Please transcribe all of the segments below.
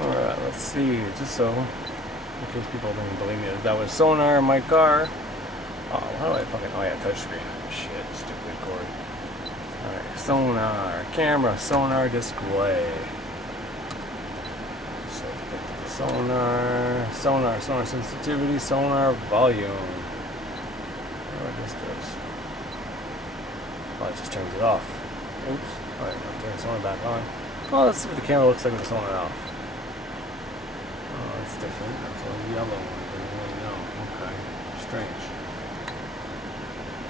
Alright, let's see, just so, in case people don't believe me, that was sonar in my car. Oh, how do I fucking, oh yeah, touchscreen. Shit, stupid cord. Alright, sonar, camera, sonar, display. So, sonar sensitivity, sonar volume. What this does. Oh, it just turns it off. Oops. Alright, I'll turn the sonar back on. Oh, let's see what the camera looks like with the sonar off. Oh, that's different. That's a yellow one. I don't really know. Okay. Strange.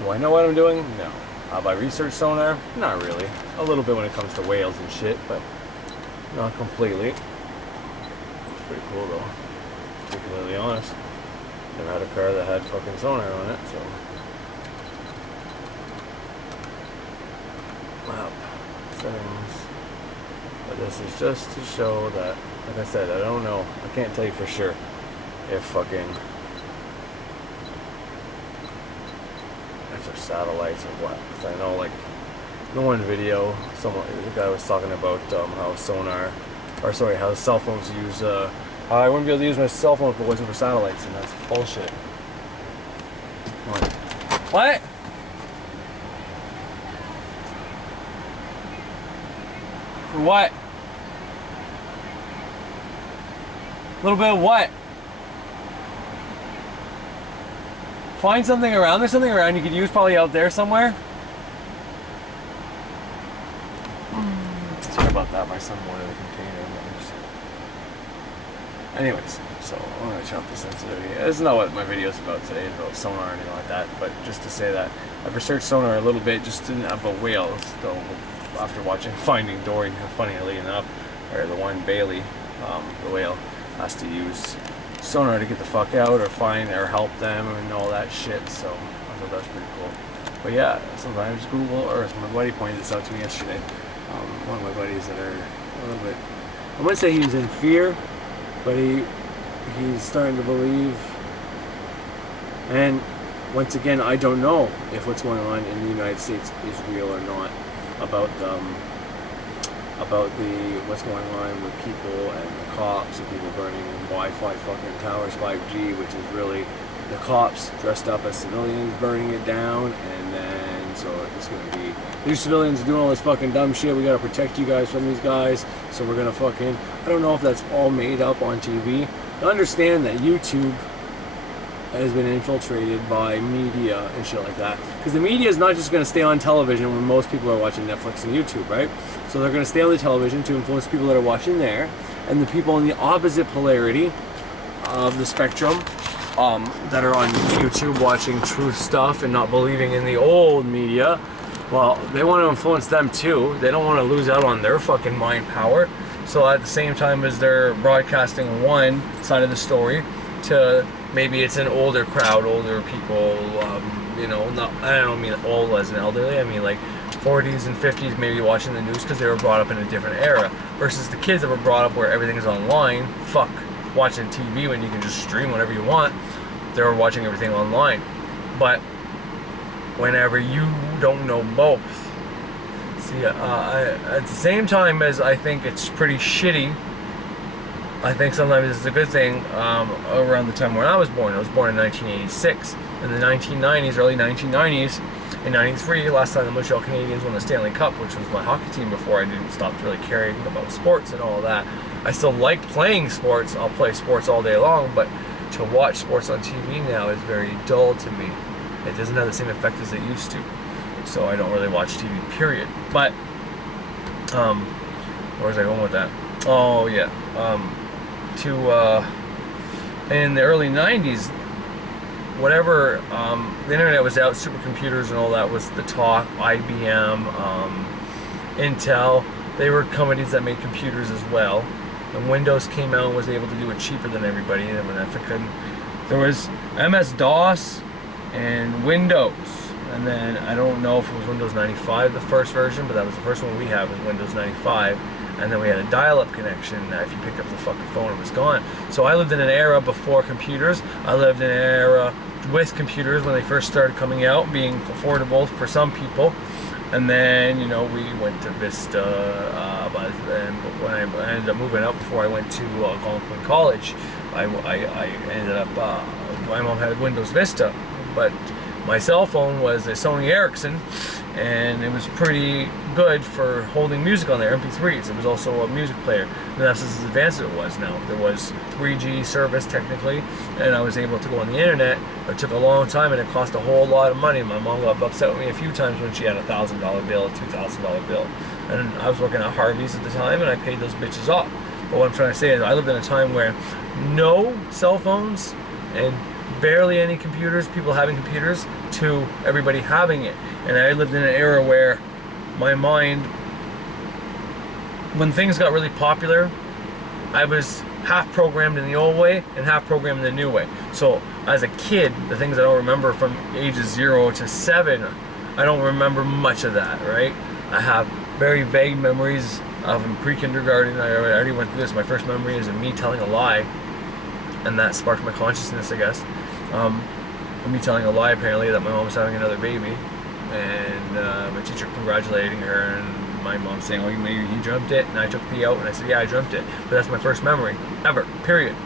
Do I know what I'm doing? No. Have I researched sonar? Not really. A little bit when it comes to whales and shit, but not completely. It's pretty cool though. To be completely honest. Never had a car that had fucking sonar on it, so. Map. Settings. But this is just to show that, like I said, I don't know. I can't tell you for sure if fucking, if they're satellites or what. Because I know, like, in one video, the guy was talking about how sonar, or sorry, how cell phones use, I wouldn't be able to use my cell phone if it wasn't for satellites, and that's bullshit. What? For what? A little bit of what? Find something around. There's something around you could use probably out there somewhere. Sorry about that. My son wanted a container. Anyways, so I'm going to chop the sensitivity. This is not what my video is about today, about sonar or anything like that, but just to say that I've researched sonar a little bit, just didn't have a whale. So after watching Finding Dory, funnily enough, or the one Bailey, the whale, has to use sonar to get the fuck out or find or help them and all that shit, so I thought that was pretty cool. But yeah, sometimes Google Earth, my buddy pointed this out to me yesterday, one of my buddies that are a little bit, I wouldn't say he's in fear, but he's starting to believe, and once again, I don't know if what's going on in the United States is real or not, about what's going on with people and the cops and people burning Wi-Fi fucking towers, 5G, which is really the cops dressed up as civilians burning it down, and then so it's gonna be these civilians doing all this fucking dumb shit. We gotta protect you guys from these guys, so we're gonna fucking, I don't know if that's all made up on TV. I understand that YouTube has been infiltrated by media and shit like that, because the media is not just going to stay on television when most people are watching Netflix and YouTube, right? So they're going to stay on the television to influence people that are watching there, and the people on the opposite polarity of the spectrum that are on YouTube watching truth stuff and not believing in the old media, well, they want to influence them too. They don't want to lose out on their fucking mind power. So at the same time as they're broadcasting one side of the story to maybe it's an older crowd, older people, you know, not, I don't mean old as an elderly, I mean like 40s and 50s maybe watching the news because they were brought up in a different era, versus the kids that were brought up where everything is online. Fuck watching TV when you can just stream whatever you want. They were watching everything online. But whenever you don't know both, see, at the same time as I think it's pretty shitty, I think sometimes it's a good thing. Around the time when I was born in 1986. In the 1990s, early 1990s, in 93, last time the Montreal Canadiens won the Stanley Cup, which was my hockey team before I didn't stop really caring about sports and all that. I still like playing sports. I'll play sports all day long, but to watch sports on TV now is very dull to me. It doesn't have the same effect as it used to. So I don't really watch TV, period. But, where was I going with that? Oh, yeah. In the early 90s, whatever, the internet was out, supercomputers and all that was the talk. IBM, Intel, they were companies that made computers as well. And Windows came out and was able to do it cheaper than everybody. And when there was MS-DOS and Windows. And then I don't know if it was Windows 95, the first version, but that was the first one we had, was Windows 95. and then we had a dial-up connection that if you picked up the fucking phone, it was gone. So I lived in an era before computers. I lived in an era with computers when they first started coming out, being affordable for some people. And then, you know, we went to Vista, but then when I ended up moving out before I went to Algonquin College, I ended up, my mom had Windows Vista, but my cell phone was a Sony Ericsson, and it was pretty good for holding music on there, MP3s. It was also a music player, and that's as advanced as it was now. There was 3G service technically, and I was able to go on the internet. It took a long time, and it cost a whole lot of money. My mom got upset with me a few times when she had a $1,000 bill, a $2,000 bill, and I was working at Harvey's at the time, and I paid those bitches off. But what I'm trying to say is I lived in a time where no cell phones and barely any computers, people having computers, to everybody having it. And I lived in an era where my mind, when things got really popular, I was half programmed in the old way and half programmed in the new way. So as a kid, the things I don't remember from ages 0 to 7, I don't remember much of that, right? I have very vague memories of in pre-kindergarten. I already went through this. My first memory is of me telling a lie, and that sparked my consciousness, I guess. Me telling a lie, apparently, that my mom was having another baby, and my teacher congratulating her, and my mom saying, "Oh, maybe you dreamt it," and I took P out, and I said, "Yeah, I dreamt it." But that's my first memory ever, period.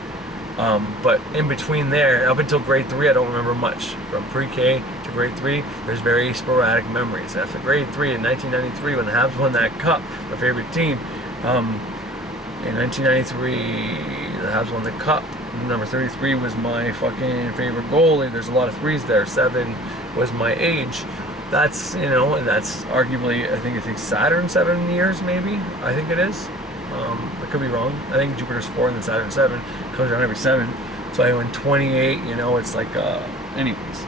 But in between there, up until grade 3, I don't remember much. From pre-K to grade 3, there's very sporadic memories. After grade 3 in 1993, when the Habs won that cup, my favorite team, in 1993, the Habs won the cup. Number 33 was my fucking favorite goalie. There's a lot of threes there. 7 was my age. That's, you know, and that's arguably, I think Saturn 7 years, maybe. I think it is. I could be wrong. I think Jupiter's 4 and then Saturn 7 comes around every 7. So I went 28. You know, it's like, anyways.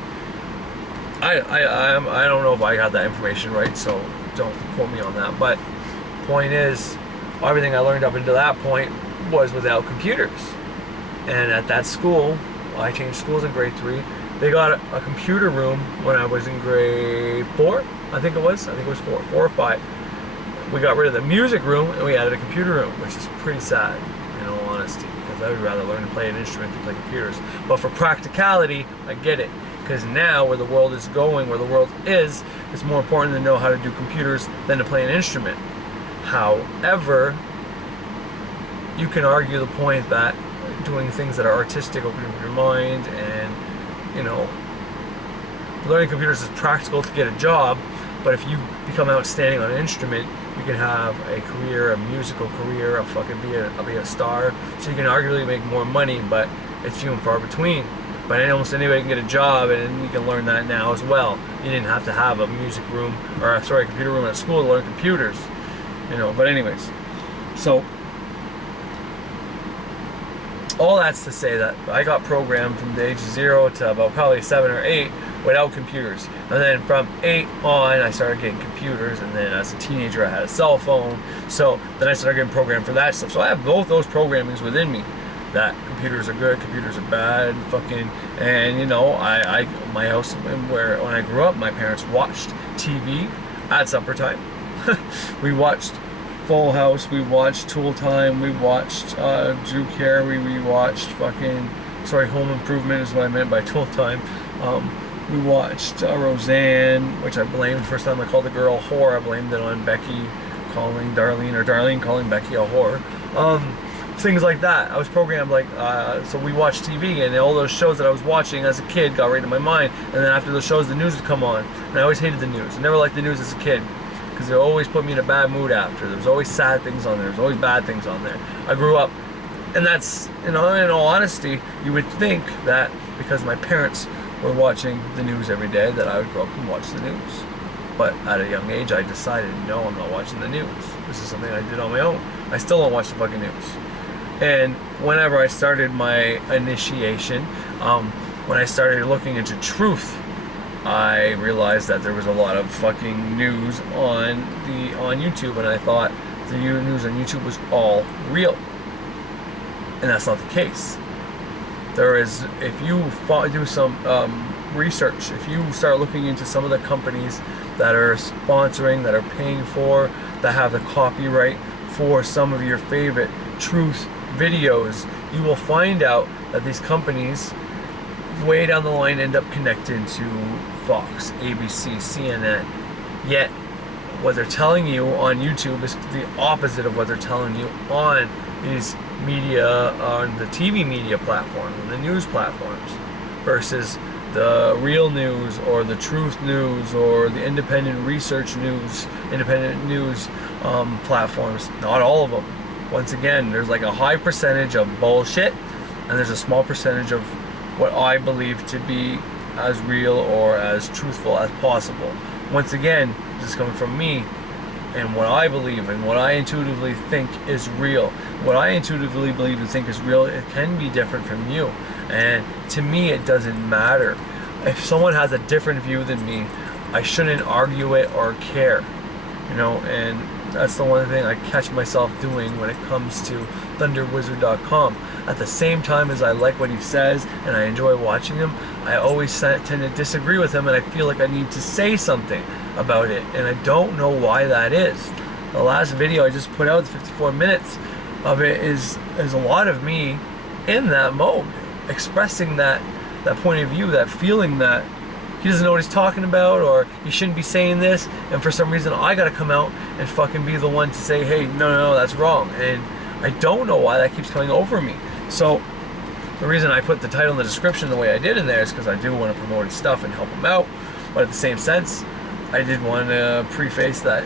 I don't know if I got that information right, so don't quote me on that. But point is, everything I learned up until that point was without computers. And at that school, I changed schools in grade 3. They got a computer room when I was in grade 4. I think it was 4 or 5. We got rid of the music room and we added a computer room, which is pretty sad, in all honesty, because I would rather learn to play an instrument than play computers. But for practicality, I get it, because now where the world is going, where the world is, it's more important to know how to do computers than to play an instrument. However, you can argue the point that doing things that are artistic, opening up your mind, and, you know, learning computers is practical to get a job, but if you become outstanding on an instrument, you can have a career, a musical career, be a star, so you can arguably make more money, but it's few and far between. But almost anybody can get a job, and you can learn that now as well. You didn't have to have a music room, or sorry, a computer room at school to learn computers, you know, but anyways. So, all that's to say that I got programmed from the age of 0 to about probably 7 or 8 without computers. And then from 8 on, I started getting computers, and then as a teenager, I had a cell phone. So then I started getting programmed for that stuff. So I have both those programmings within me. That computers are good, computers are bad, and you know, my house where when I grew up, my parents watched TV at supper time. We watched Full House, we watched Tool Time, we watched Drew Carey, we watched Home Improvement is what I meant by Tool Time. We watched Roseanne, which I blamed, the first time I called a girl a whore, I blamed it on Becky calling Darlene, or Darlene calling Becky a whore. Things like that. I was programmed like, so we watched TV, and all those shows that I was watching as a kid got right in my mind, and then after those shows, the news would come on, and I always hated the news. I never liked the news as a kid, because it always put me in a bad mood after. There was always sad things on there. There was always bad things on there. I grew up, and that's, you know, in all honesty, you would think that because my parents were watching the news every day that I would grow up and watch the news. But at a young age, I decided, no, I'm not watching the news. This is something I did on my own. I still don't watch the fucking news. And whenever I started my initiation, when I started looking into truth, I realized that there was a lot of fucking news on YouTube, and I thought the news on YouTube was all real, and that's not the case. There is, if you do some research, if you start looking into some of the companies that are sponsoring, that are paying for, that have the copyright for some of your favorite truth videos, you will find out that these companies way down the line end up connected to Fox, ABC, CNN. Yet what they're telling you on YouTube is the opposite of what they're telling you on these media, on the TV media platforms and the news platforms, versus the real news or the truth news or the independent research news, independent news platforms. Not all of them. Once again, there's like a high percentage of bullshit, and there's a small percentage of what I believe to be as real or as truthful as possible. Once again, this is coming from me and what I believe and what I intuitively think is real. What I intuitively believe and think is real, it can be different from you. And to me, it doesn't matter. If someone has a different view than me, I shouldn't argue it or care. You know, and that's the one thing I catch myself doing when it comes to thunderwizard.com. At the same time as I like what he says and I enjoy watching him, I always tend to disagree with him, and I feel like I need to say something about it, and I don't know why that is. The last video I just put out, the 54 minutes of it, is a lot of me in that mode, expressing that point of view, that feeling that he doesn't know what he's talking about, or he shouldn't be saying this, and for some reason I gotta come out and fucking be the one to say, hey, no, that's wrong. And I don't know why that keeps coming over me. So the reason I put the title in the description the way I did in there is because I do want to promote his stuff and help him out, but at the same sense, I did want to preface that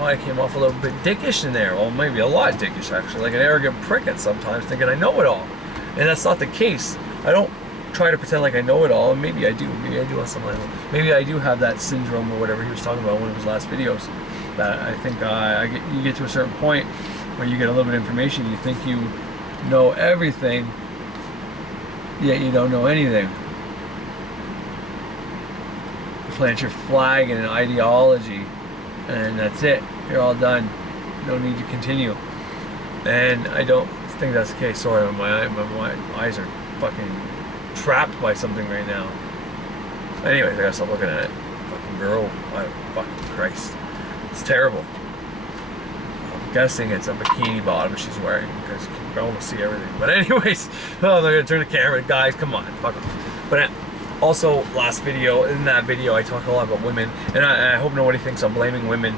I came off a little bit dickish in there, or maybe a lot dickish actually, like an arrogant prick at sometimes, thinking I know it all, and that's not the case. I don't try to pretend like I know it all, and maybe I do on some level. Maybe I do have that syndrome or whatever he was talking about in one of his last videos, that I think you get to a certain point where you get a little bit of information, you think you know everything, yet you don't know anything. You plant your flag in an ideology, and that's it. You're all done. No need to continue. And I don't think that's the case. Sorry, my eyes are fucking trapped by something right now. Anyways, I gotta stop looking at it. Fucking girl. Fucking Christ. It's terrible. I'm guessing it's a bikini bottom she's wearing, because you can almost see everything. But anyways, they're gonna turn the camera. Guys, come on. Fuck them. But also, last video, in that video, I talk a lot about women, and I hope nobody thinks I'm blaming women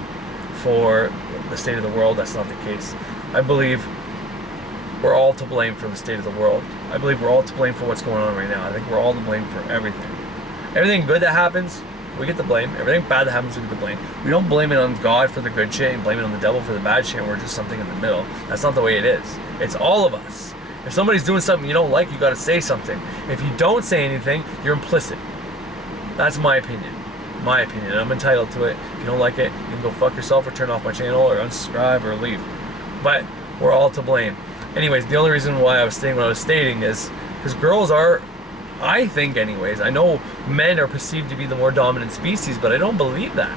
for the state of the world. That's not the case. I believe we're all to blame for the state of the world. I believe we're all to blame for what's going on right now. I think we're all to blame for everything. Everything good that happens, we get the blame. Everything bad that happens, we get the blame. We don't blame it on God for the good shit and blame it on the devil for the bad shit, and we're just something in the middle. That's not the way it is. It's all of us. If somebody's doing something you don't like, you gotta say something. If you don't say anything, you're implicit. That's my opinion. My opinion. I'm entitled to it. If you don't like it, you can go fuck yourself or turn off my channel or unsubscribe or leave. But we're all to blame. Anyways, the only reason why I was stating what I was stating is because girls are, I think anyways, I know men are perceived to be the more dominant species, but I don't believe that.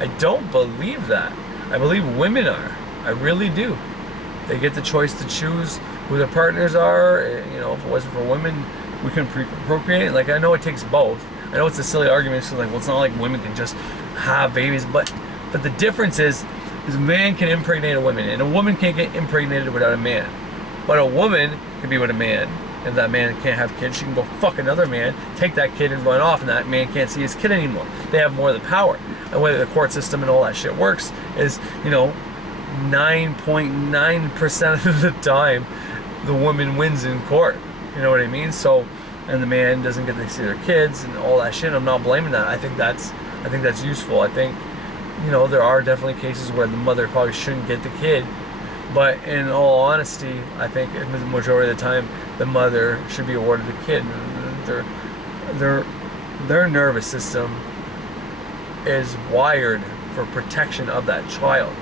I don't believe that. I believe women are. I really do. They get the choice to choose who their partners are. You know, if it wasn't for women, we couldn't procreate. Like, I know it takes both. I know it's a silly argument, so like, well, it's not like women can just have babies, but the difference is a man can impregnate a woman, and a woman can't get impregnated without a man. But a woman can be with a man, and that man can't have kids. She can go fuck another man, take that kid and run off, and that man can't see his kid anymore. They have more of the power. And the way the court system and all that shit works is, you know, 9.9% of the time, the woman wins in court. You know what I mean? So, and the man doesn't get to see their kids and all that shit. I'm not blaming that. I think that's useful. I think, you know, there are definitely cases where the mother probably shouldn't get the kid. But in all honesty, I think the majority of the time, the mother should be awarded the kid. Their nervous system is wired for protection of that child.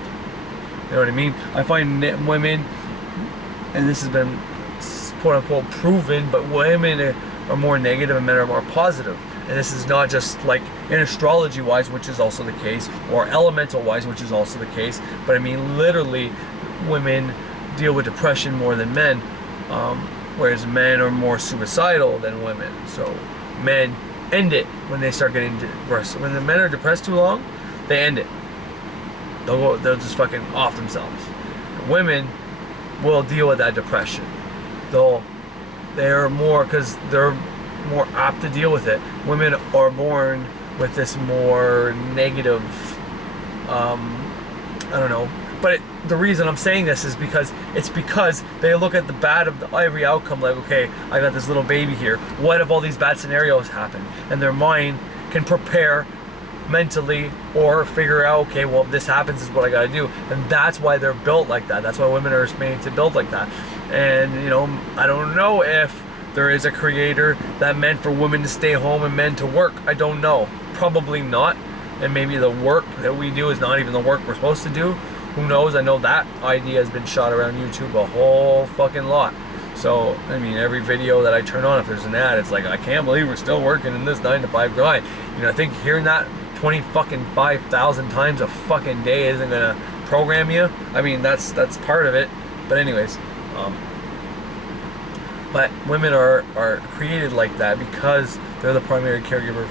You know what I mean? I find women, and this has been quote unquote proven, but women are more negative and men are more positive. And this is not just like in astrology wise, which is also the case, or elemental wise, which is also the case, but I mean literally women deal with depression more than men, whereas men are more suicidal than women. So men end it when they start getting depressed. When the men are depressed too long, they end it. They'll just fucking off themselves. Women will deal with that depression. They're more, because they're more apt to deal with it. Women are born with this more negative, I don't know. But the reason I'm saying this is because they look at the bad of every outcome, like, okay, I got this little baby here. What if all these bad scenarios happen? And their mind can prepare mentally or figure out, okay, well, if this happens, this is what I gotta do. And that's why they're built like that. That's why women are made to build like that. And, you know, I don't know if there is a creator that meant for women to stay home and men to work. I don't know. Probably not. And maybe the work that we do is not even the work we're supposed to do. Who knows? I know that idea has been shot around YouTube a whole fucking lot. So, I mean, every video that I turn on, if there's an ad, it's like, I can't believe we're still working in this 9-to-5 grind. You know, I think hearing that 5,000 times a fucking day isn't gonna program you. I mean, that's part of it. But anyways, but women are created like that because they're the primary caregiver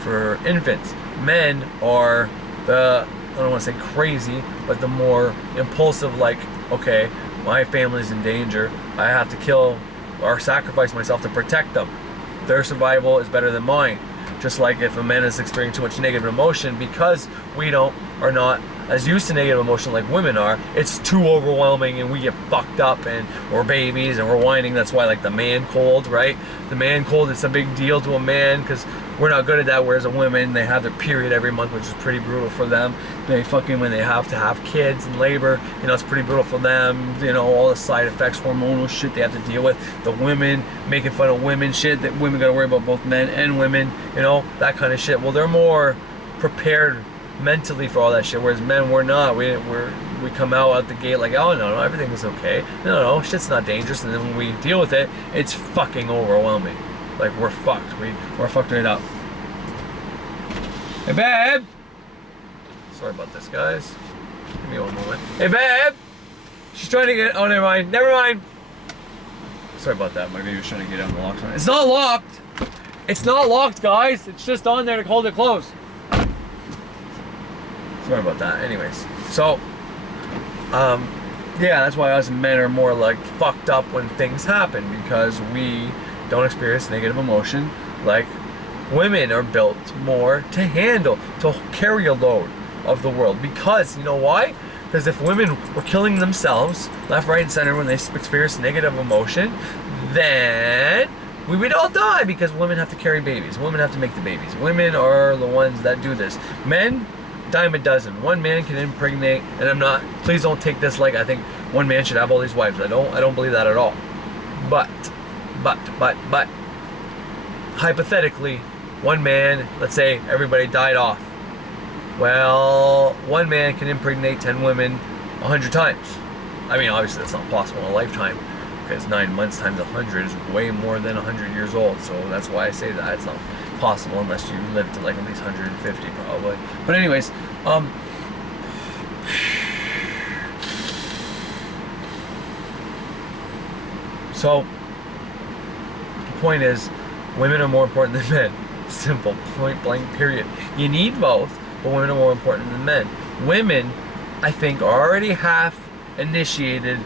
for infants. Men are the, I don't want to say crazy, but the more impulsive, like, okay, my family's in danger, I have to kill or sacrifice myself to protect them. Their survival is better than mine. Just like if a man is experiencing too much negative emotion, because we are not as used to negative emotion like women are, it's too overwhelming and we get fucked up and we're babies and we're whining. That's why, like, the man cold, right? The man cold, it's a big deal to a man because we're not good at that, whereas a woman, they have their period every month, which is pretty brutal for them. They fucking, when they have to have kids and labor, you know, it's pretty brutal for them. You know, all the side effects, hormonal shit they have to deal with. The women, making fun of women shit, that women gotta worry about, both men and women, you know, that kind of shit. Well, they're more prepared mentally for all that shit, whereas men, we're not. We come out the gate like, oh no, everything's okay. No, shit's not dangerous. And then when we deal with it, it's fucking overwhelming. Like, we're fucked. We're fucked right up. Hey, babe! Sorry about this, guys. Give me one moment. Hey, babe! She's trying to get... Oh, never mind. Never mind! Sorry about that. My baby was trying to get on the lock. It's not locked! It's not locked, guys! It's just on there to hold it closed. Sorry about that. Anyways. So, yeah, that's why us men are more, like, fucked up when things happen, because we don't experience negative emotion like women are built more to handle, to carry a load of the world. Because, you know why? Because if women were killing themselves left, right, and center when they experience negative emotion, then we would all die, because women have to carry babies. Women have to make the babies. Women are the ones that do this. Men, dime a dozen. One man can impregnate, and I'm not, please don't take this like I think one man should have all these wives. I don't believe that at all. But hypothetically, one man, let's say everybody died off. Well, one man can impregnate 10 women 100 times. I mean, obviously that's not possible in a lifetime, because 9 months times 100 is way more than 100 years old. So that's why I say that it's not possible unless you live to like at least 150 probably. But anyways, so the point is, women are more important than men. Simple, point blank, period. You need both, but women are more important than men. Women, I think, are already half initiated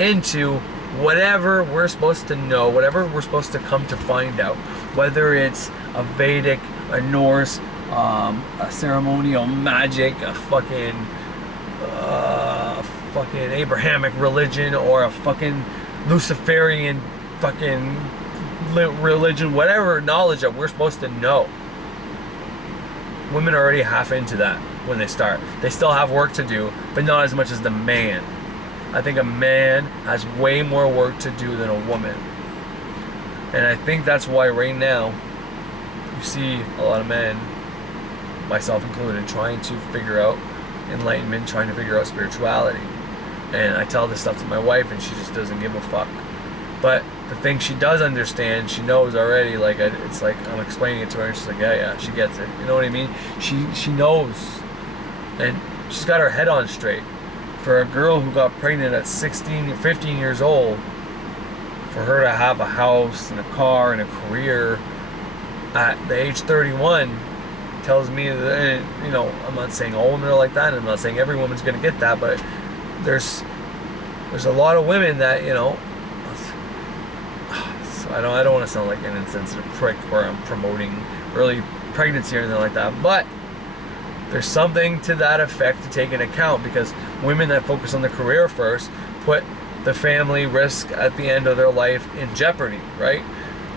into whatever we're supposed to know, whatever we're supposed to come to find out. Whether it's a Vedic, a Norse, a ceremonial magic, a fucking Abrahamic religion, or a fucking Luciferian fucking religion, whatever knowledge that we're supposed to know. Women are already half into that when they start. They still have work to do, but not as much as the man. I think a man has way more work to do than a woman. And I think that's why right now you see a lot of men, myself included, trying to figure out enlightenment, trying to figure out spirituality. And I tell this stuff to my wife and she just doesn't give a fuck. But the thing she does understand, she knows already, like, it's like I'm explaining it to her and she's like, yeah, she gets it. You know what I mean? She knows. And she's got her head on straight. For a girl who got pregnant at 16, 15 years old, for her to have a house and a car and a career at the age 31 tells me that, you know, I'm not saying all women are like that, and I'm not saying every woman's going to get that, but there's a lot of women that, you know, I don't want to sound like an insensitive prick where I'm promoting early pregnancy or anything like that, but there's something to that effect to take into account, because women that focus on the career first put the family risk at the end of their life in jeopardy, right?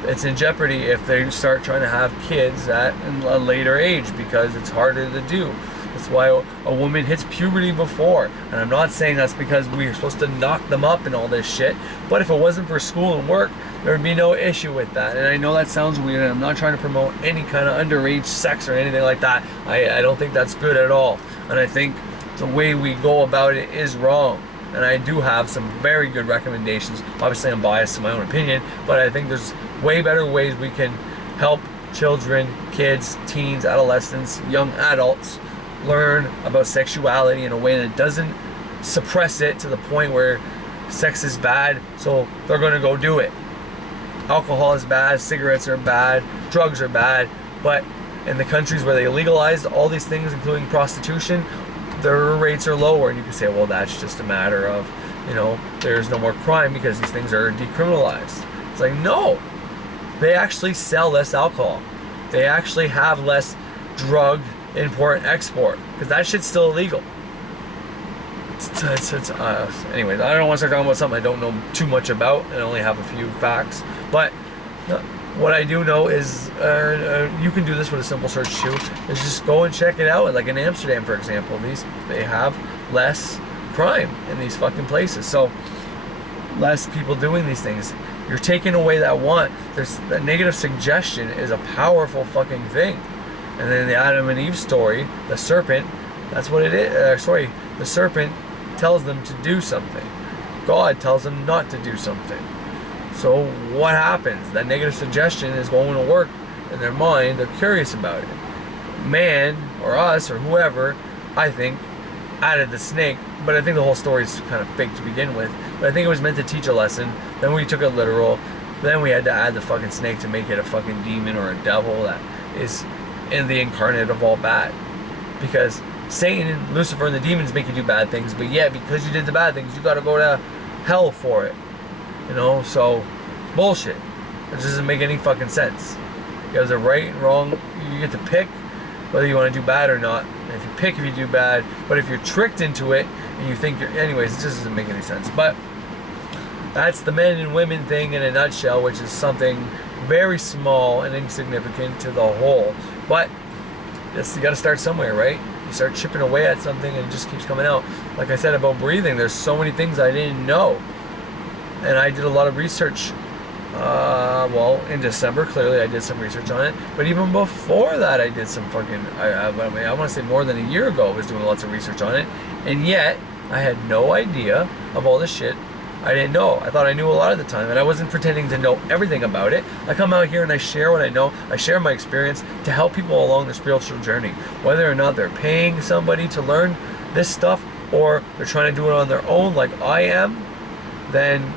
It's in jeopardy if they start trying to have kids at a later age, because it's harder to do. That's why a woman hits puberty before. And I'm not saying that's because we're supposed to knock them up and all this shit, but if it wasn't for school and work, there would be no issue with that. And I know that sounds weird, and I'm not trying to promote any kind of underage sex or anything like that. I don't think that's good at all. And I think the way we go about it is wrong. And I do have some very good recommendations. Obviously, I'm biased to my own opinion, but I think there's way better ways we can help children, kids, teens, adolescents, young adults learn about sexuality in a way that doesn't suppress it to the point where sex is bad, so they're going to go do it. Alcohol is bad, cigarettes are bad, drugs are bad, but in the countries where they legalized all these things, including prostitution, their rates are lower. And you can say, well, that's just a matter of, you know, there's no more crime because these things are decriminalized. It's like, no, they actually sell less alcohol. They actually have less drug import and export, because that shit's still illegal. Anyways, I don't want to start talking about something I don't know too much about and only have a few facts. But what I do know is, you can do this with a simple search too, is just go and check it out. Like in Amsterdam, for example, they have less crime in these fucking places. So less people doing these things. You're taking away that want. There's that negative suggestion is a powerful fucking thing. And then the Adam and Eve story, the serpent, that's what it is. The serpent tells them to do something. God tells them not to do something. So what happens? That negative suggestion is going to work in their mind. They're curious about it. Man, or us, or whoever, I think, added the snake. But I think the whole story is kind of fake to begin with. But I think it was meant to teach a lesson. Then we took it literal. Then we had to add the fucking snake to make it a fucking demon or a devil that is in the incarnate of all bad. Because Satan and Lucifer and the demons make you do bad things, but yet because you did the bad things, you gotta go to hell for it. You know, so bullshit. It doesn't make any fucking sense. You have the right and wrong, you get to pick whether you want to do bad or not. And if you pick if you do bad, but if you're tricked into it and you think you're, anyways, it just doesn't make any sense. But that's the men and women thing in a nutshell, which is something very small and insignificant to the whole. But you gotta start somewhere, right? You start chipping away at something and it just keeps coming out. Like I said about breathing, there's so many things I didn't know. And I did a lot of research. Well, in December, clearly I did some research on it. But even before that, I did some fucking, I want to say more than a year ago, I was doing lots of research on it. And yet, I had no idea of all this shit I didn't know. I thought I knew a lot of the time, and I wasn't pretending to know everything about it. I come out here and I share what I know. I share my experience to help people along their spiritual journey. Whether or not they're paying somebody to learn this stuff, or they're trying to do it on their own like I am, then,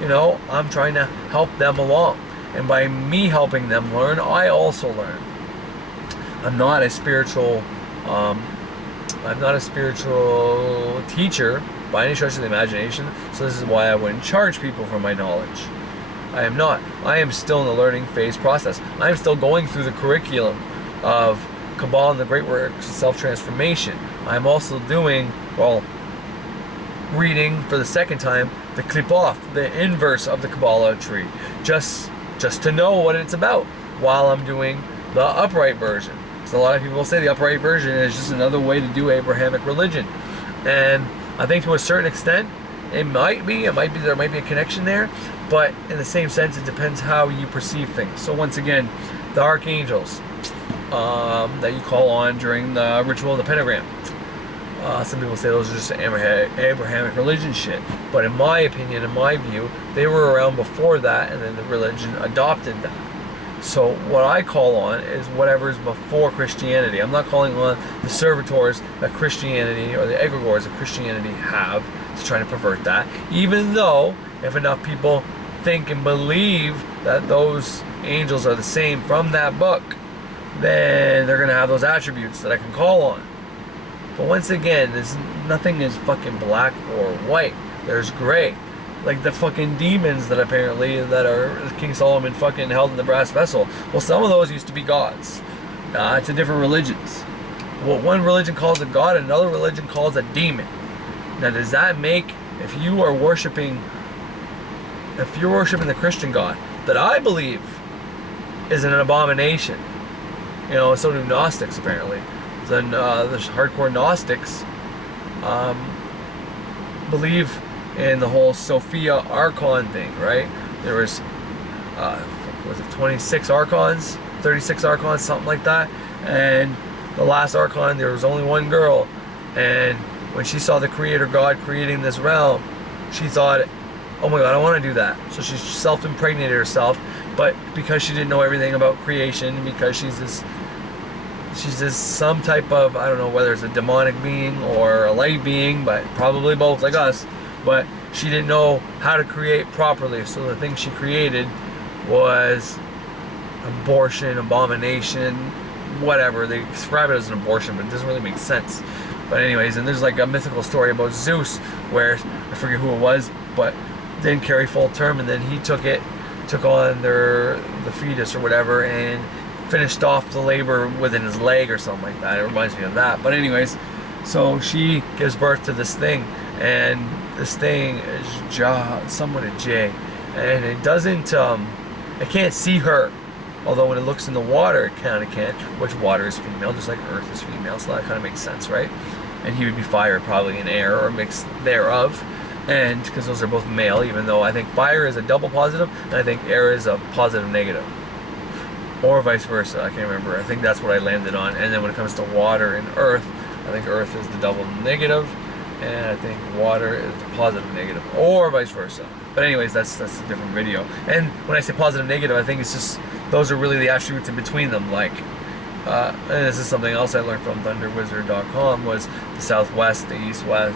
you know, I'm trying to help them along. And by me helping them learn, I also learn. I'm not a spiritual teacher by any stretch of the imagination, so this is why I wouldn't charge people for my knowledge. I am not. I am still in the learning phase process. I am still going through the curriculum of Kabbalah and the Great Works of Self-Transformation. I'm also doing, well, reading for the second time the Klipoth, the inverse of the Kabbalah tree, just to know what it's about while I'm doing the upright version. So a lot of people say the upright version is just another way to do Abrahamic religion. And I think to a certain extent, there might be a connection there, but in the same sense, it depends how you perceive things. So once again, the archangels that you call on during the ritual of the pentagram. Some people say those are just Abrahamic religion shit, but in my opinion, in my view, they were around before that, and then the religion adopted that. So what I call on is whatever's before Christianity. I'm not calling on the servitors that Christianity or the egregores that Christianity have to try to pervert that. Even though, if enough people think and believe that those angels are the same from that book, then they're going to have those attributes that I can call on. But once again, nothing is fucking black or white. There's gray. Like the fucking demons that apparently that are King Solomon fucking held in the brass vessel. Well, some of those used to be gods. To different religions. What one religion calls a god, another religion calls a demon. Now, does that make, if you're worshiping the Christian God, that I believe is an abomination? You know, so do Gnostics apparently. Then the hardcore Gnostics believe in the whole Sophia Archon thing, right? There was 26 Archons, 36 Archons, something like that. And the last Archon, there was only one girl. And when she saw the Creator God creating this realm, she thought, oh my God, I want to do that. So she self-impregnated herself. But because she didn't know everything about creation, because she's this some type of, I don't know whether it's a demonic being or a light being, but probably both, like us. But she didn't know how to create properly. So the thing she created was abortion, abomination, whatever. They describe it as an abortion, but it doesn't really make sense. But anyways, and there's like a mythical story about Zeus where, I forget who it was, but didn't carry full term, and then he took on the fetus or whatever, and finished off the labor within his leg or something like that. It reminds me of that. But anyways, so she gives birth to this thing, and this thing is somewhat a J, and it doesn't, it can't see her. Although when it looks in the water, it kind of can, which water is female, just like Earth is female, so that kind of makes sense, right? And he would be fire, probably in air or mix thereof, and because those are both male, even though I think fire is a double positive, and I think air is a positive negative. Or vice versa, I can't remember. I think that's what I landed on. And then when it comes to water and earth, I think earth is the double negative, and I think water is the positive negative, or vice versa. But anyways, that's a different video. And when I say positive negative, I think it's just, those are really the attributes in between them. Like, and this is something else I learned from thunderwizard.com, was the southwest, the east-west,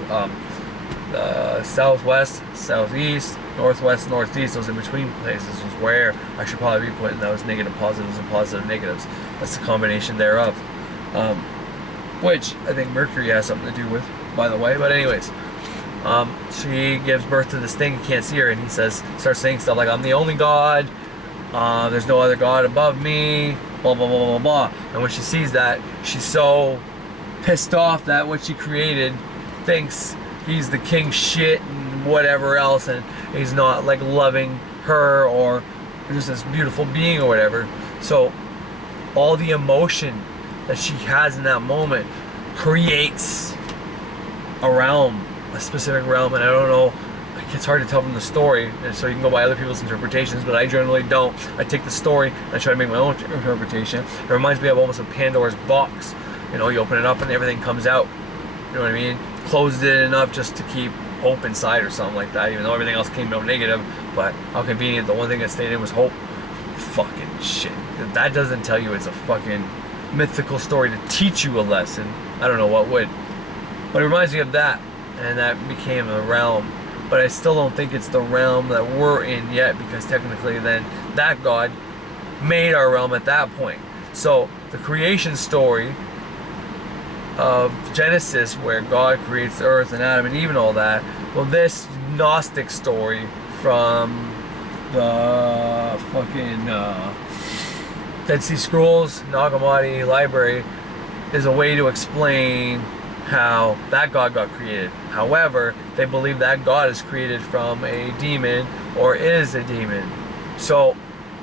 southwest, southeast, northwest, northeast, those in between places was where I should probably be putting those negative positives and positive negatives. That's the combination thereof. Which I think Mercury has something to do with, by the way. But anyways, she gives birth to this thing, you can't see her, and he starts saying stuff like, I'm the only God, there's no other God above me, blah, blah, blah, blah, blah. And when she sees that, she's so pissed off that what she created thinks he's the king shit and whatever else, and he's not like loving her or just this beautiful being or whatever. So all the emotion that she has in that moment creates a realm, a specific realm, and I don't know, it's hard to tell from the story, and so you can go by other people's interpretations, but I generally don't. I take the story and I try to make my own interpretation. It reminds me of almost a Pandora's box. You know, you open it up and everything comes out. You know what I mean? Closed it enough just to keep hope inside or something like that, even though everything else came out negative. But how convenient, the one thing that stayed in was hope. Fucking shit. That doesn't tell you it's a fucking mythical story to teach you a lesson. I don't know what would. But it reminds me of that, and that became a realm. But I still don't think it's the realm that we're in yet, because technically then that God made our realm at that point. So the creation story of Genesis, where God creates the earth and Adam and Eve and all that, well, this Gnostic story from the fucking Dead Sea Scrolls, Nag Hammadi library, is a way to explain how that God got created. However, they believe that God is created from a demon or is a demon. So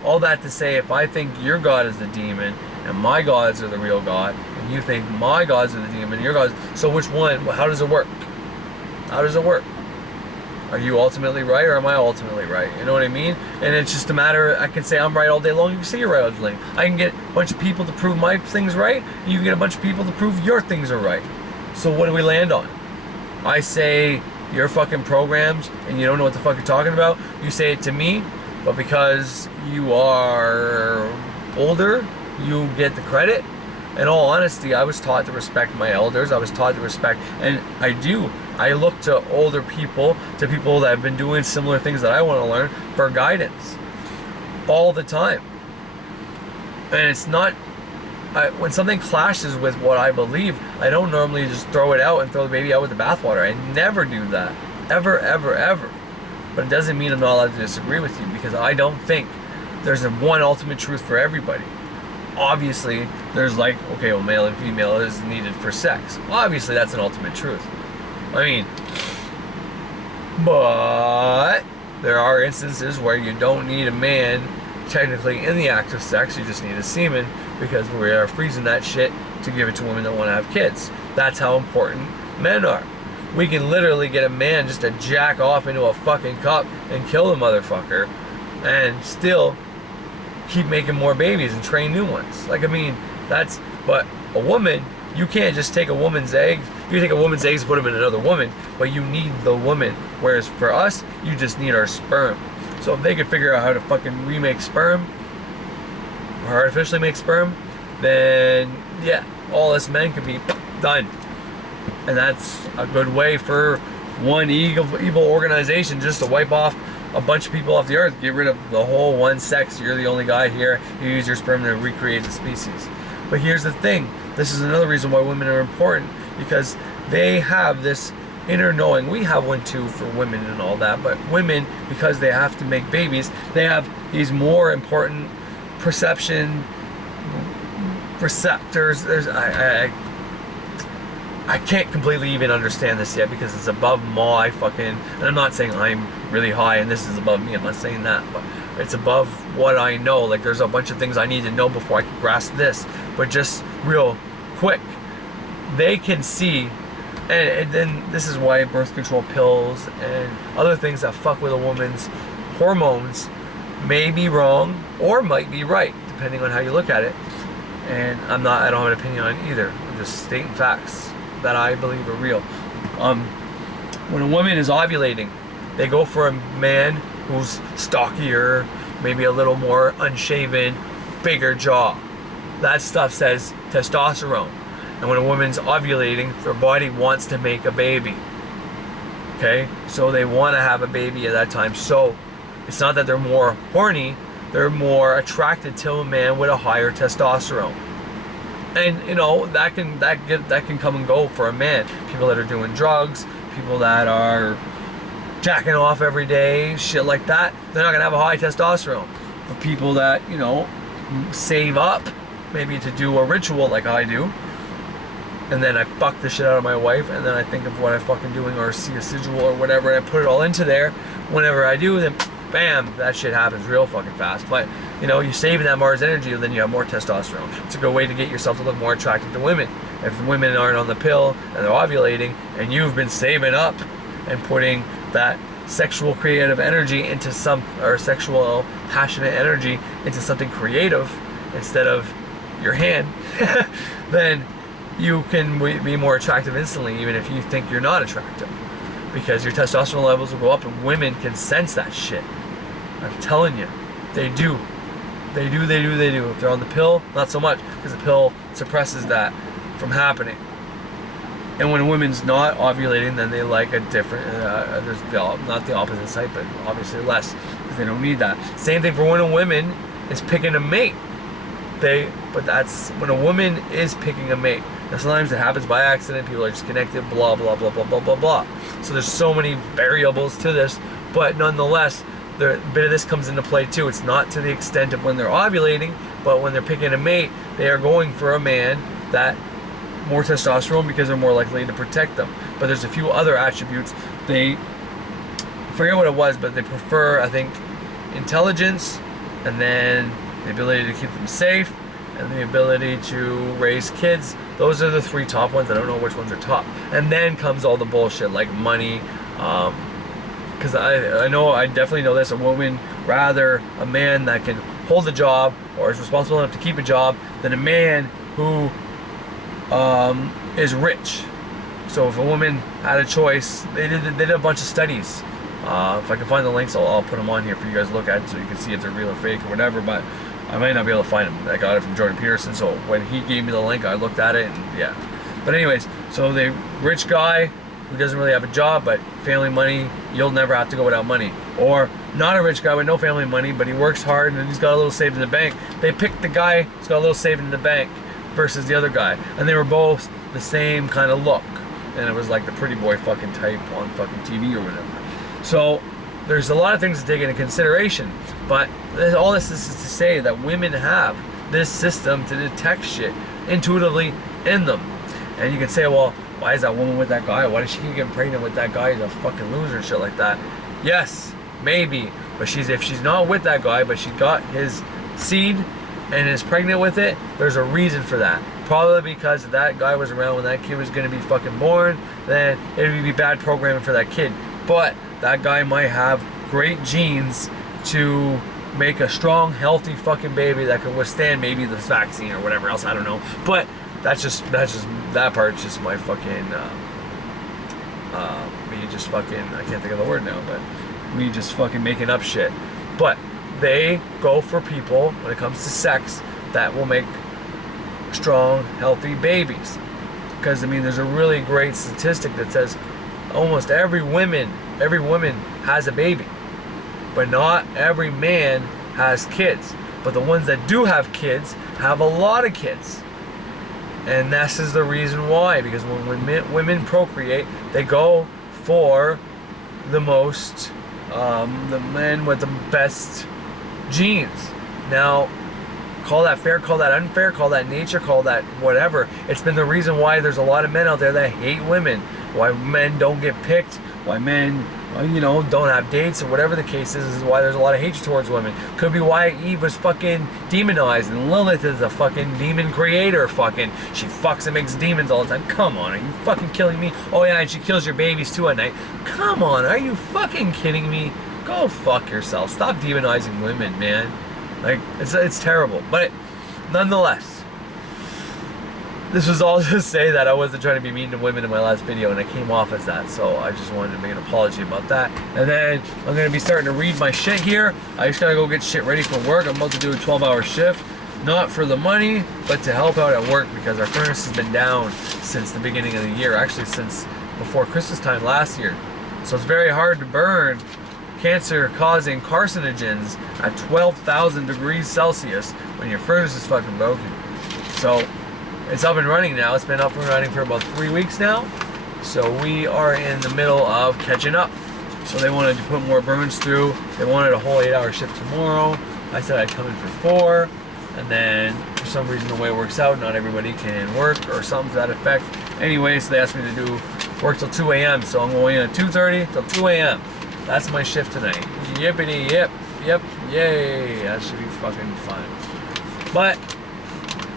all that to say, if I think your God is the demon and my gods are the real God, and you think my gods are the demon, your gods, so which one? How does it work? How does it work? Are you ultimately right, or am I ultimately right? You know what I mean? And it's just a matter, I can say I'm right all day long, you can say you're right all day long. I can get a bunch of people to prove my things right, and you can get a bunch of people to prove your things are right. So what do we land on? I say you're fucking programmed and you don't know what the fuck you're talking about. You say it to me, but because you are older, you get the credit. In all honesty, I was taught to respect my elders. I was taught to respect, and I do. I look to older people, to people that have been doing similar things that I want to learn, for guidance all the time. And it's not when something clashes with what I believe, I don't normally just throw it out and throw the baby out with the bathwater. I never do that. Ever, ever, ever. But it doesn't mean I'm not allowed to disagree with you, because I don't think there's a one ultimate truth for everybody. Obviously, there's like, okay, well, male and female is needed for sex. Obviously, that's an ultimate truth. I mean, but there are instances where you don't need a man technically in the act of sex. You just need a semen, because we are freezing that shit to give it to women that want to have kids. That's how important men are. We can literally get a man just to jack off into a fucking cup and kill the motherfucker, and still keep making more babies and train new ones. Like, I mean, that's, but a woman, you can't just take a woman's eggs. You can take a woman's eggs and put them in another woman, but you need the woman. Whereas for us, you just need our sperm. So if they could figure out how to fucking remake sperm, or artificially make sperm, then yeah, all us men could be done. And that's a good way for one evil organization just to wipe off a bunch of people off the earth. Get rid of the whole one sex. You're the only guy here. You use your sperm to recreate the species. But here's the thing. This is another reason why women are important, because they have this inner knowing. We have one too for women and all that, but women, because they have to make babies, they have these more important perception receptors. I can't completely even understand this yet, because it's above my fucking, and I'm not saying I'm really high and this is above me, I'm not saying that, but it's above what I know. Like, there's a bunch of things I need to know before I can grasp this. But just real quick, they can see, and then this is why birth control pills and other things that fuck with a woman's hormones may be wrong or might be right, depending on how you look at it. And I don't have an opinion on either. I'm just stating facts that I believe are real. When a woman is ovulating, they go for a man who's stockier, maybe a little more unshaven, bigger jaw. That stuff says testosterone. And when a woman's ovulating, their body wants to make a baby. Okay? So they want to have a baby at that time. So it's not that they're more horny, they're more attracted to a man with a higher testosterone. And you know, that can come and go for a man. People that are doing drugs, people that are jacking off every day, shit like that, they're not gonna have a high testosterone. But people that, you know, save up maybe to do a ritual like I do, and then I fuck the shit out of my wife, and then I think of what I'm fucking doing, or see a sigil or whatever, and I put it all into there. Whenever I do, then bam, that shit happens real fucking fast. But you know, you're saving that Mars energy, and then you have more testosterone. It's a good way to get yourself to look more attractive to women. If the women aren't on the pill and they're ovulating, and you've been saving up and putting that sexual creative energy into or sexual passionate energy into something creative instead of your hand, then you can be more attractive instantly, even if you think you're not attractive, because your testosterone levels will go up, and women can sense that shit. I'm telling you, they do. They do. If they're on the pill, not so much, because the pill suppresses that from happening. And when a woman's not ovulating, then they like a different, there's not the opposite side, but obviously less, because they don't need that. Same thing for when a woman is picking a mate. But that's when a woman is picking a mate. Now sometimes it happens by accident, people are just connected, blah, blah, blah, blah, blah, blah, blah. So there's so many variables to this, but nonetheless, a bit of this comes into play too. It's not to the extent of when they're ovulating, but when they're picking a mate, they are going for a man that more testosterone, because they're more likely to protect them. But there's a few other attributes. I forget what it was, but they prefer, I think, intelligence, and then the ability to keep them safe, and the ability to raise kids. Those are the three top ones. I don't know which ones are top. And then comes all the bullshit like money, because I definitely know this, a woman rather a man that can hold a job or is responsible enough to keep a job than a man who is rich. So if a woman had a choice, they did a bunch of studies. If I can find the links, I'll put them on here for you guys to look at, so you can see if they're real or fake or whatever, but I might not be able to find them. I got it from Jordan Peterson, so when he gave me the link, I looked at it, and yeah. But anyways, so the rich guy who doesn't really have a job, but family money, you'll never have to go without money. Or not a rich guy with no family money, but he works hard and he's got a little saved in the bank. They picked the guy who's got a little saved in the bank, versus the other guy, and they were both the same kind of look, and it was like the pretty boy fucking type on fucking TV or whatever. So there's a lot of things to take into consideration, but all this is to say that women have this system to detect shit intuitively in them. And you can say, well, why is that woman with that guy? Why did she keep getting pregnant with that guy? He's a fucking loser and shit like that. Yes, maybe, but if she's not with that guy, but she got his seed and is pregnant with it, there's a reason for that. Probably because if that guy was around when that kid was going to be fucking born, then it would be bad programming for that kid. But that guy might have great genes to make a strong, healthy fucking baby that can withstand maybe this vaccine or whatever else. I don't know. But that part's just my fucking me just fucking, I can't think of the word now, but me just fucking making up shit. But they go for people when it comes to sex that will make strong, healthy babies. Because I mean, there's a really great statistic that says almost every woman has a baby, but not every man has kids. But the ones that do have kids have a lot of kids. And this is the reason why, because when women procreate, they go for the most, the men with the best genes. Now, call that fair, call that unfair, call that nature, call that whatever. It's been the reason why there's a lot of men out there that hate women, why men don't get picked, why men, don't have dates, or whatever the case is why there's a lot of hatred towards women. Could be why Eve was fucking demonized and Lilith is a fucking demon creator. Fucking, she fucks and makes demons all the time. Come on, are you fucking killing me? Oh yeah, and she kills your babies too at night. Come on, are you fucking kidding me? Go fuck yourself. Stop demonizing women, man. Like, it's terrible. But nonetheless, this was all to say that I wasn't trying to be mean to women in my last video, and I came off as that, so I just wanted to make an apology about that. And then I'm going to be starting to read my shit here. I just got to go get shit ready for work. I'm about to do a 12-hour shift, not for the money, but to help out at work, because our furnace has been down since the beginning of the year, actually since before Christmas time last year. So it's very hard to burn cancer-causing carcinogens at 12,000 degrees Celsius when your furnace is fucking broken. So it's up and running now. It's been up and running for about 3 weeks now. So we are in the middle of catching up. So they wanted to put more burns through. They wanted a whole 8-hour shift tomorrow. I said I'd come in for 4. And then for some reason the way it works out, not everybody can work or something to that effect. Anyway, so they asked me to do work till 2 a.m. So I'm going in at 2:30 till 2 a.m. That's my shift tonight. Yippity yip, yep, yay. That should be fucking fun. But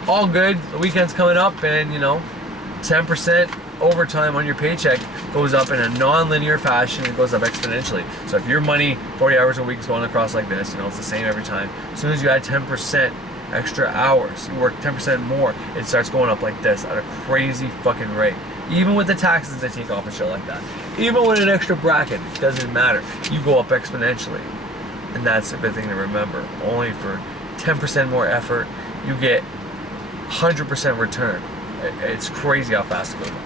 all good. The weekend's coming up, and 10% overtime on your paycheck goes up in a non-linear fashion. It goes up exponentially. So if your money 40 hours a week is going across like this, it's the same every time. As soon as you add 10% extra hours, you work 10% more, it starts going up like this at a crazy fucking rate. Even with the taxes they take off and shit like that. Even with an extra bracket, it doesn't matter. You go up exponentially. And that's a good thing to remember. Only for 10% more effort, you get 100% return. It's crazy how fast it goes up.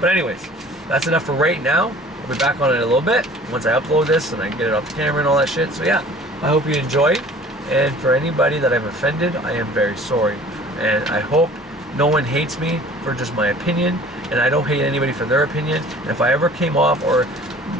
But anyways, that's enough for right now. I'll be back on it in a little bit once I upload this and I can get it off the camera and all that shit. So yeah, I hope you enjoyed. And for anybody that I've offended, I am very sorry. And I hope no one hates me for just my opinion, and I don't hate anybody for their opinion. And if I ever came off or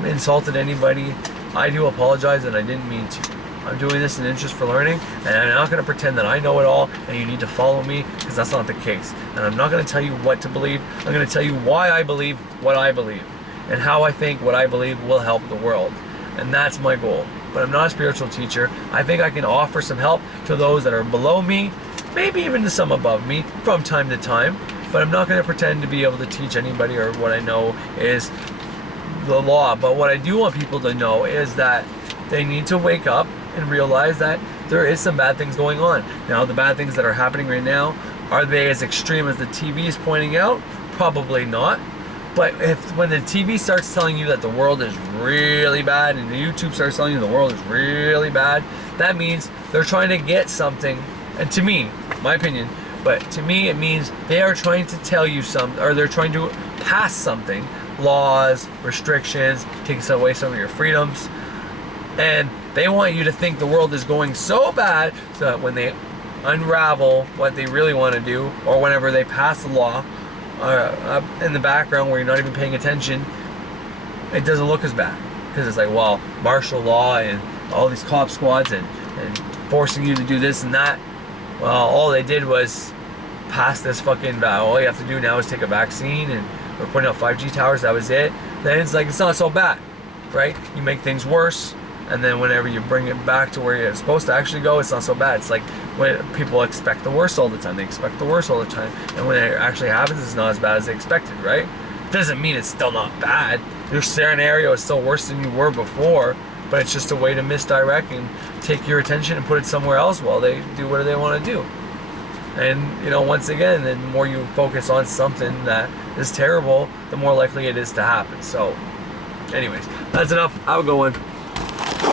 insulted anybody, I do apologize, and I didn't mean to. I'm doing this in interest for learning, and I'm not going to pretend that I know it all and you need to follow me, because that's not the case. And I'm not going to tell you what to believe. I'm going to tell you why I believe what I believe and how I think what I believe will help the world. And that's my goal. But I'm not a spiritual teacher. I think I can offer some help to those that are below me, maybe even to some above me from time to time. But I'm not going to pretend to be able to teach anybody, or what I know is the law. But what I do want people to know is that they need to wake up and realize that there is some bad things going on. Now, the bad things that are happening right now, are they as extreme as the TV is pointing out? Probably not. But when the TV starts telling you that the world is really bad, and the YouTube starts telling you the world is really bad, that means they're trying to get something. And to me, my opinion, but to me it means they are trying to tell you something, or they're trying to pass something, laws, restrictions, taking away some of your freedoms. And they want you to think the world is going so bad so that when they unravel what they really want to do, or whenever they pass the law in the background where you're not even paying attention, it doesn't look as bad. Because it's like, well, martial law and all these cop squads and forcing you to do this and that. Well, all they did was pass this fucking, all you have to do now is take a vaccine, and we're putting out 5G towers, that was it. Then it's like, it's not so bad, right? You make things worse, and then whenever you bring it back to where you're supposed to actually go, it's not so bad. It's like when people expect the worst all the time. They expect the worst all the time. And when it actually happens, it's not as bad as they expected, right? Doesn't mean it's still not bad. Your scenario is still worse than you were before, but it's just a way to misdirect and take your attention and put it somewhere else while they do what they want to do. And, you know, once again, the more you focus on something that is terrible, the more likely it is to happen. So, anyways, that's enough. Have a good one.